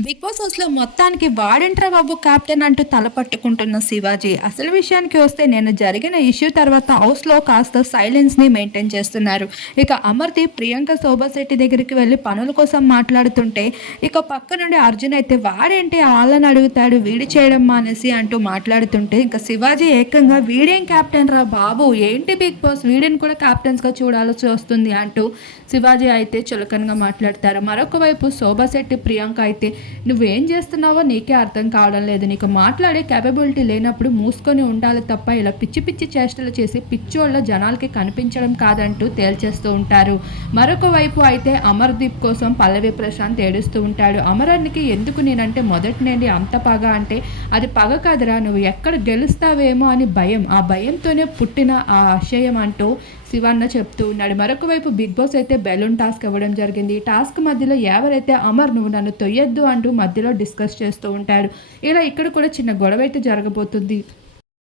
Big boss హౌస్లో మొత్తానికి వాడింట్రా బాబు captain అంటూ తలపట్టుకుంటున్న శివాజీ. అసలు విషయానికి వస్తే నేను జరిగిన ఇష్యూ తర్వాత హౌస్లో కాస్త సైలెన్స్ని మెయింటైన్ చేస్తున్నారు. ఇక అమర్దీప్ ప్రియాంక శోభాశెట్టి దగ్గరికి వెళ్ళి పనుల కోసం మాట్లాడుతుంటే ఇక పక్క నుండి అర్జున్ అయితే వాడేంటి వాళ్ళని అడుగుతాడు? వీడి చేయడం మానేసి అంటూ మాట్లాడుతుంటే ఇంకా శివాజీ ఏకంగా వీడేం కెప్టెన్ రా బాబు? ఏంటి బిగ్ బాస్? వీడిని కూడా కెప్టెన్స్గా చూడాల్సి వస్తుంది అంటూ శివాజీ అయితే చులకనగా మాట్లాడతారు. మరొక వైపు శోభాశెట్టి ప్రియాంక అయితే నువ్వేం చేస్తున్నావో నీకే అర్థం కావడం లేదు. నీకు మాట్లాడే క్యాపబిలిటీ లేనప్పుడు మూసుకొని ఉండాలి తప్ప ఇలా పిచ్చి పిచ్చి చేష్టలు చేసి పిచ్చోళ్ళ జనాలకి కనిపించడం కాదంటూ తేల్చేస్తూ ఉంటారు. మరొక వైపు అయితే అమర్దీప్ కోసం పల్లవి ప్రశాంత్ ఏడుస్తూ ఉంటాడు. అమరానికి ఎందుకు నేనంటే మొదటి నుండి అంత పగ అంటే అది పగ కాదురా నువ్వు ఎక్కడ గెలుస్తావేమో అని భయం. ఆ భయంతోనే పుట్టిన ఆ ఆశయం అంటూ శివన్న చెప్తూ ఉన్నాడు. మరొక వైపు బిగ్ బాస్ అయితే బెలూన్ టాస్క్ ఇవ్వడం జరిగింది. ఈ టాస్క్ మధ్యలో ఎవరైతే అమర్ నువ్వు నన్ను తొయ్యొద్దు అంటూ మధ్యలో డిస్కస్ చేస్తూ ఉంటాడు. ఇలా ఇక్కడ కూడా చిన్న గొడవ అయితే జరగబోతుంది.